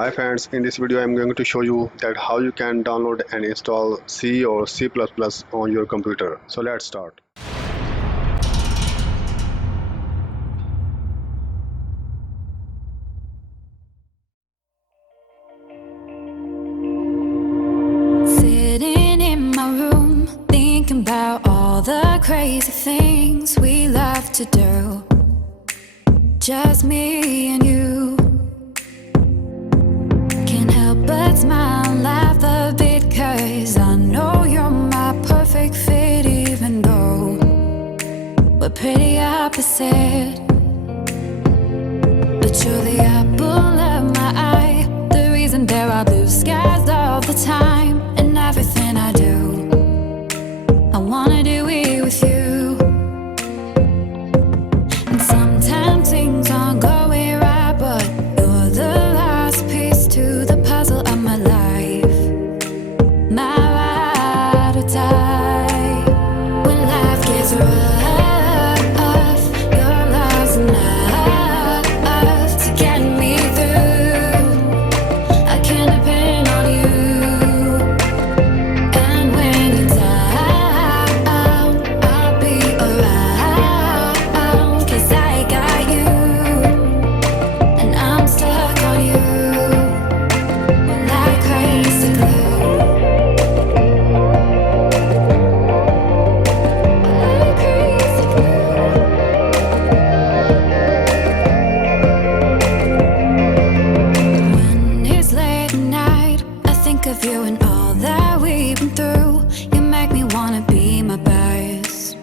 Hi friends, in this video I am going to show you that how you can download and install C or C++ on your computer. So let's start. Sitting in my room, thinking about all the crazy things we love to do. Just me and you. Can't help but smile and laugh a bit, 'cause I know you're my perfect fit, even though we're pretty opposite. But you're the apple of my eye, the reason there are blue skies all the time. And everything I do, I wanna do it with you. And sometimes things aren't going right, but you're the last piece to the puzzle of my life, my ride or die. When life gets rough, your love's enough to get me through. I can depend on you. And when you're down, I'll be around, 'cause I got you, and I'm stuck on you like crazy glue. Like crazy glue. When it's late at night, I think of you and all that we've been through. You make me wanna be my best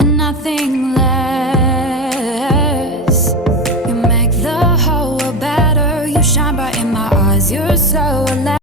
and nothing less. You make the whole world better. You shine bright in my eyes. You're so alive.